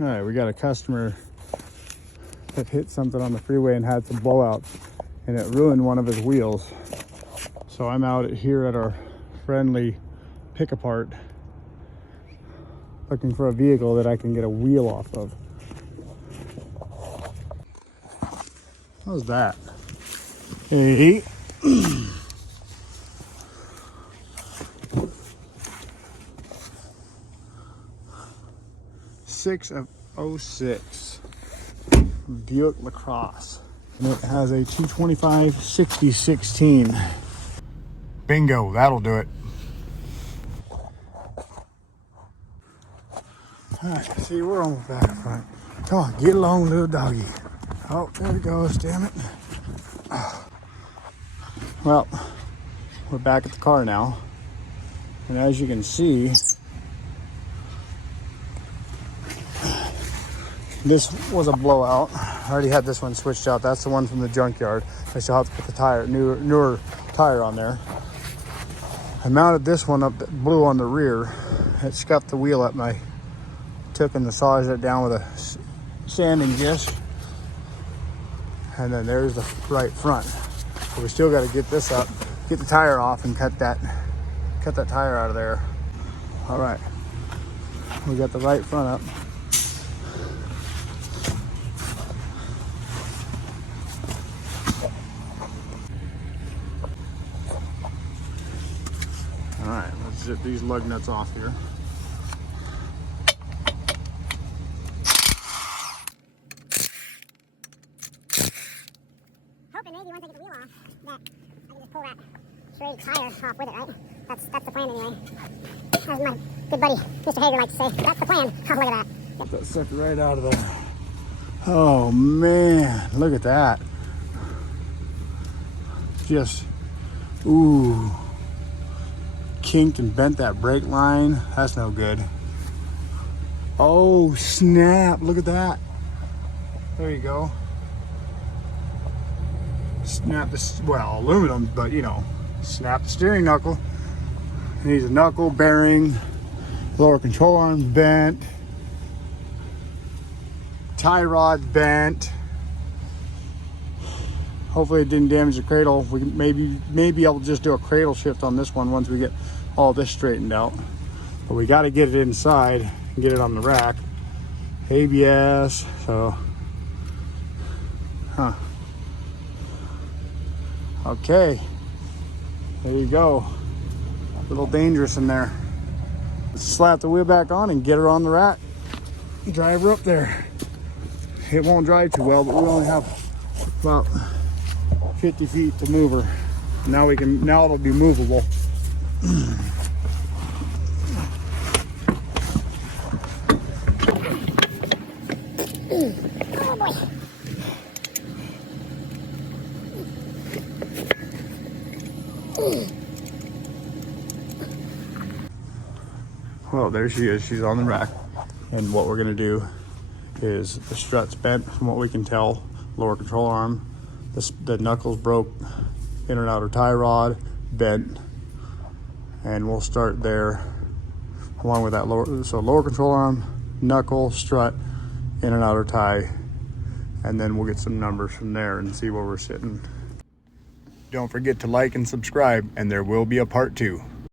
All right, we got a customer that hit something on the freeway and had some blowouts, and it ruined one of his wheels. So I'm out here at our friendly pick apart looking for a vehicle that I can get a wheel off of. How's that? Hey. 6 of 06 Buick LaCrosse, and it has a 225 6016. Bingo, that'll do it. All right, see, we're almost back front. Come on, get along, little doggy. Oh, there it goes, damn it. Well, we're back at the car now, and as you can see, this was a blowout. I already had this one switched out. That's the one from the junkyard. I still have to put the tire, newer tire on there. I mounted this one up that blew on the rear. It scuffed the wheel up, and I took and massaged it down with a sanding disc. And then there's the right front. But we still got to get this up, get the tire off, and cut that tire out of there. All right, we got the right front up. All right, let's zip these lug nuts off here. Hoping maybe once I get the wheel off, that I can just pull that serrated tire off with it, right? That's the plan anyway. As my good buddy Mr. Hager likes to say, that's the plan. Oh, look at that. Get that sucker right out of there. Oh man, look at that. Just, ooh. Kinked and bent that brake line. That's no good. Oh snap, look at that. There you go. Snap the, well, aluminum, but you know, snap the steering knuckle. It needs a knuckle, bearing, lower control arm bent, tie rod bent. Hopefully it didn't damage the cradle. We maybe I'll just do a cradle shift on this one once we get all this straightened out. But we got to get it inside and get it on the rack. ABS, so, okay, there you go. A little dangerous in there. Let's slap the wheel back on and get her on the rack. Drive her up there. It won't drive too well, but we only have about 50 feet to move her. Now it'll be movable. Oh boy. Well, there she is. She's on the rack. And what we're gonna do is the strut's bent from what we can tell. Lower control arm. The knuckles broke. Inner and outer tie rod bent. And we'll start there along with that lower control arm, knuckle, strut, inner and outer tie. And then we'll get some numbers from there and see where we're sitting. Don't forget to like and subscribe, and there will be a part 2.